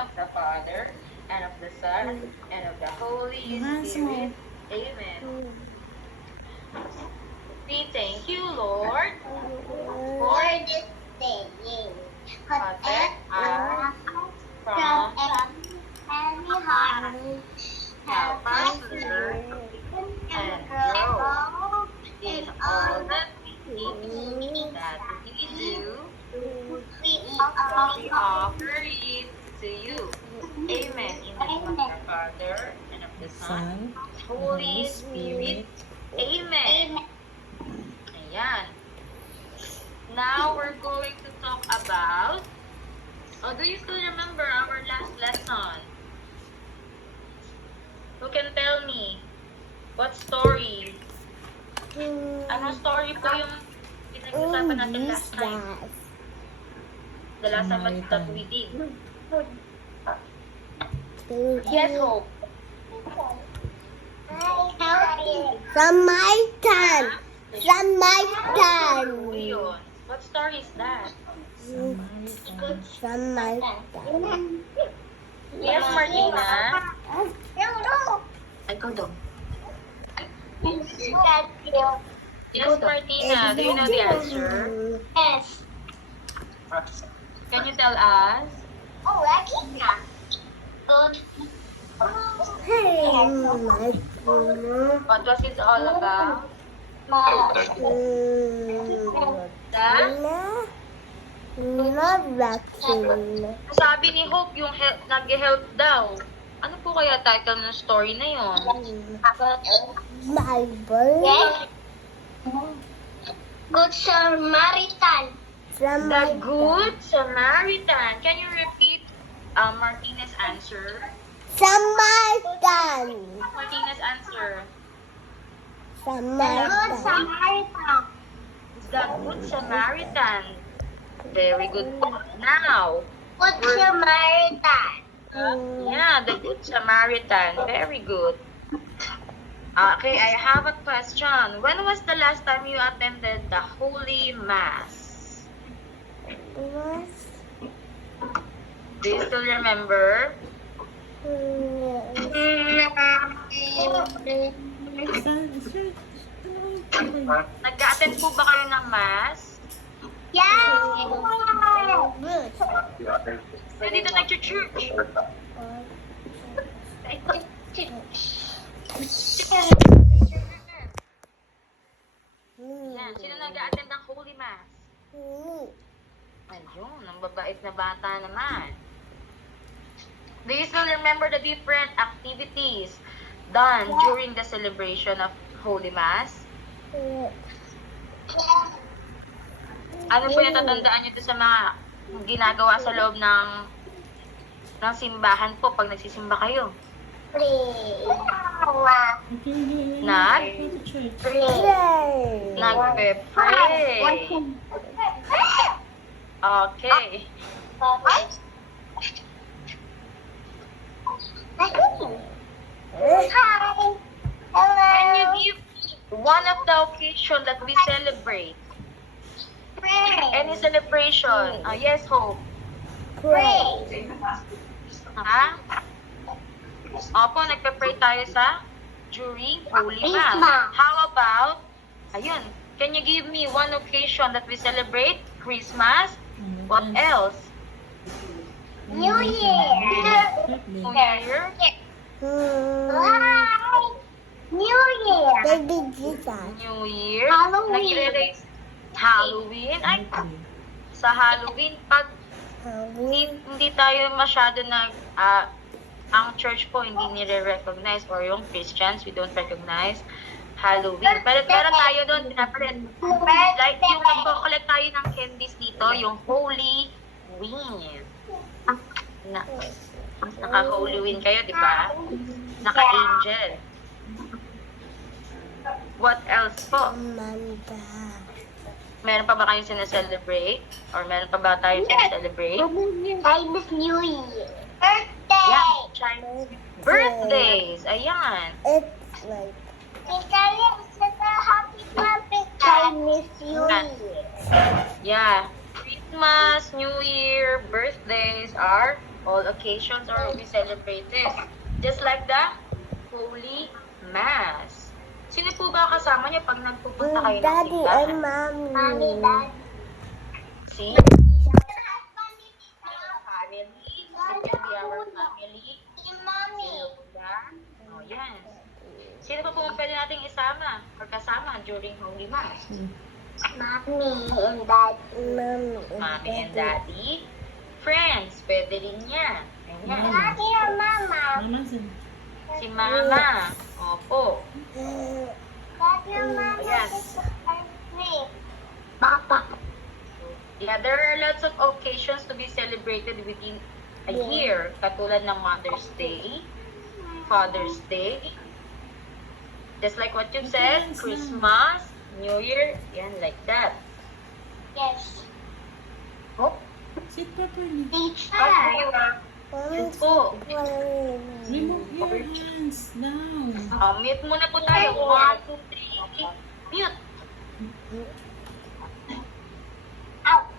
of the Father, and of the Son, and of the Holy Spirit. Amen. We thank you, Lord, For this day, protect us from any harm, help us learn and grow in all that that we do. We offer it to you. Amen. In the name of the Father, and of the Son, Holy Spirit. Amen. Ayan. Now we're going to talk about, do you still remember our last lesson? Who can tell me? What story? Ano story po yung pinag-usapan natin last time? The last time that we did. Yes, Hope. Samaritan. Ano yun? What story is that? Samaritan. Yes, Martina. I go down. Yes, Martina. Do you know the answer? Yes. Can you tell us? Oh, lagi na. Good. Hey, my What was it all about? Sabi ni Hope, yung nag-help daw. Ano po kaya title ng story na yun? Bible. Good Samaritan. The Good Samaritan. Can you repeat Martina's answer? Samaritan. Martina's answer. Good Samaritan. The Good Samaritan. Very good. Now, Good Samaritan. yeah, the Good Samaritan. Very good. Okay, I have a question. When was the last time you attended the Holy Mass? Do you still remember? Nag-attend po ba kayo ng Mass? Yeah. Hindi dito nag-church. Yan, sino nag-attend ng Holy Mass? Ayun, ang babait na bata naman. Do you still remember the different activities done during the celebration of Holy Mass? Ano po yung natatandaan nyo sa mga ginagawa sa loob ng simbahan po pag nagsisimba kayo? Nagpe-pray. Okay. Can you give one of the occasion that we celebrate? Any celebration? Yes, Hope. Ha? Opo, nagpe-pray tayo during Holy Mass. How about, ayun, can you give me one occasion that we celebrate? Christmas? What else? New Year. New Year? New Year. New Year? Halloween. Nag-erase Halloween? Ay, sa Halloween, pag hindi tayo masyado ang church po hindi nire-recognize or yung Christians, we don't recognize Halloween. Pero tayo doon, like yung nagko-collect tayo ng candies dito, yung Holy Win. Naka-Holy Win kayo, di ba? Naka-Angel. What else po? Meron pa ba kayong sineselebrate? Or meron pa ba tayong sineselebrate? Chinese New Year. Yeah, Chinese birthdays. Ayan. It's like happy birthday Chinese New Year. Yeah. Christmas, New Year, birthdays are all occasions or we celebrate this. Just like the Holy Mass. Sino po ba kasama niyo pag nagpupunta kayo ng Daddy simbahan? and Mommy. Mommy, Daddy. Si family. It can be our family. Si Mommy. Si Lola. Oh, yan. Sino pa po ang pwede nating isama or kasama during Holy Mass? Mommy and Daddy. Mommy and Daddy. Friends, pwede rin yan. Ayan. Daddy and Mama. Si Mama. Opo. Daddy and Mama. Ayan. Papa. Yeah, there are lots of occasions to be celebrated within a year. Katulad ng Mother's Day, Father's Day. Just like what you said, Christmas, New Year, yan, like that. Yes. Oh, Sit properly. Teacher. Yun po. Remove your hands down. Mute muna po tayo. 1, 2, 3. Mute. Out.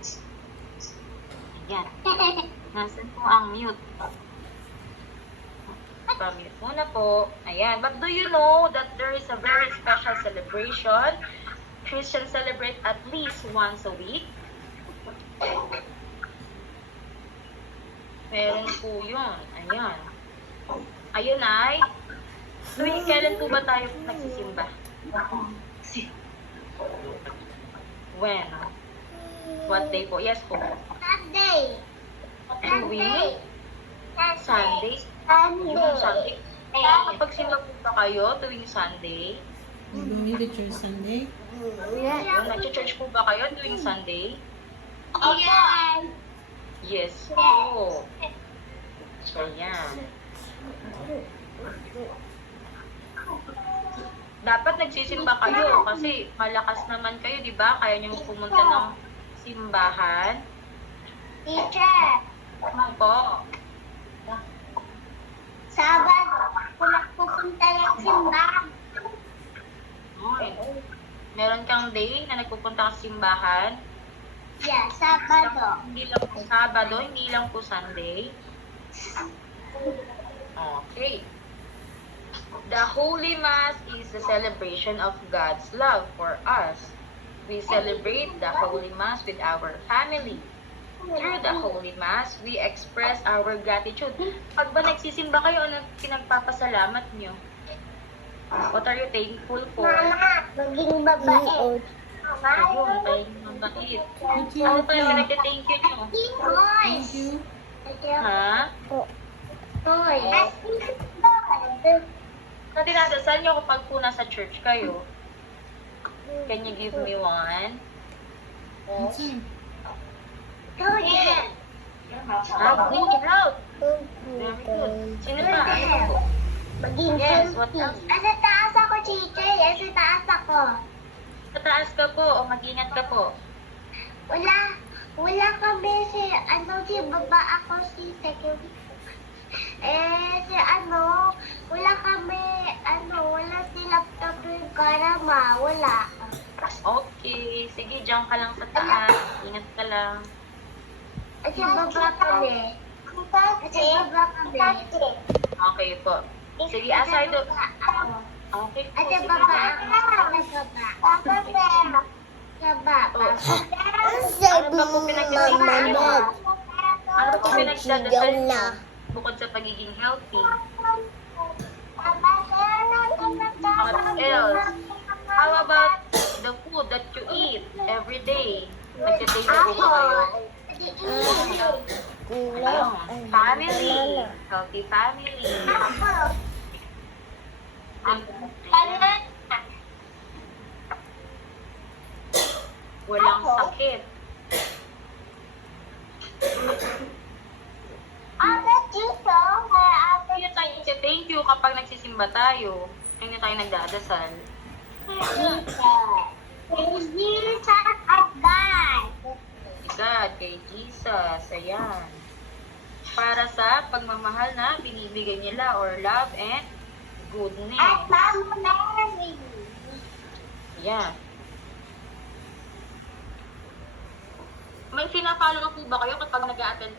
Yan. Nasaan po ang mute? Pa-mute muna po. Ayan. But do you know that there is a very special celebration? Christians celebrate at least once a week. Meron po yun. Ayan. Ayun ay, tuwing kailan po ba tayo nagsisimba? When? What day po? Yes po. Sunday. Tuwing Sunday. Yung Sunday. Sunday. Kapag simba po ba kayo tuwing Sunday? You going to church Sunday? Yung nag-church po ba kayo tuwing Sunday? Yes. Yes po. Ayan. Dapat nagsisimba kayo kasi malakas naman kayo, di ba? Kaya nyo pumunta ng simbahan. Teacher. Po. Sabado. Kung nagpupunta ng simbahan. Ay. Meron kang day na nagpupunta ka sa simbahan. Yeah, Sabado. Hindi lang po Sabado, hindi lang po Sunday. Okay. The Holy Mass is the celebration of God's love for us. We celebrate the Holy Mass with our family. Through the Holy Mass, we express our gratitude. Pag ba nagsisimba kayo, ano pinagpapasalamat nyo? What are you thankful for? Mama, maging babae. Ayun, pagiging mabait. Put Ano your pa yung phone. nag-thank you nyo? Toys. Thank you. Ha? Toys. Sa dinadasal nyo kapag po nasa church kayo, can you give me one? Answer. Toys. Good health. Very good. Sino pa? Ano po? Maging Yes, what healthy. else? Sa taas ako, teacher. Sa taas ako. Sa taas ka po o mag-ingat ka po? Wala kami si baba ako si second. Wala kami, wala si laptop yung karama. Wala. Okay. Sige, diyan ka lang sa taas. Ingat ka lang. At sa baba kami. At sa baba kami. Okay po. Sige, aside of... Okay po. At sa Sige, baba sige. ako. Sa baba. Ano ba po pinagdadasal nyo? Ano ba po pinagdadasal nyo? Bukod sa pagiging healthy. What else? How about the food that you eat every day? Nagtitake na po ba kayo? Ayun. Family. Healthy family. Walang sakit. Kaya tayo thank you kapag nagsisimba tayo. Kaya tayo nagdadasal. God, kay Jesus. Ayan. Para sa pagmamahal na binibigay nila or love and goodness. Ayan. May pina-follow na po ba kayo kapag nag-a-attend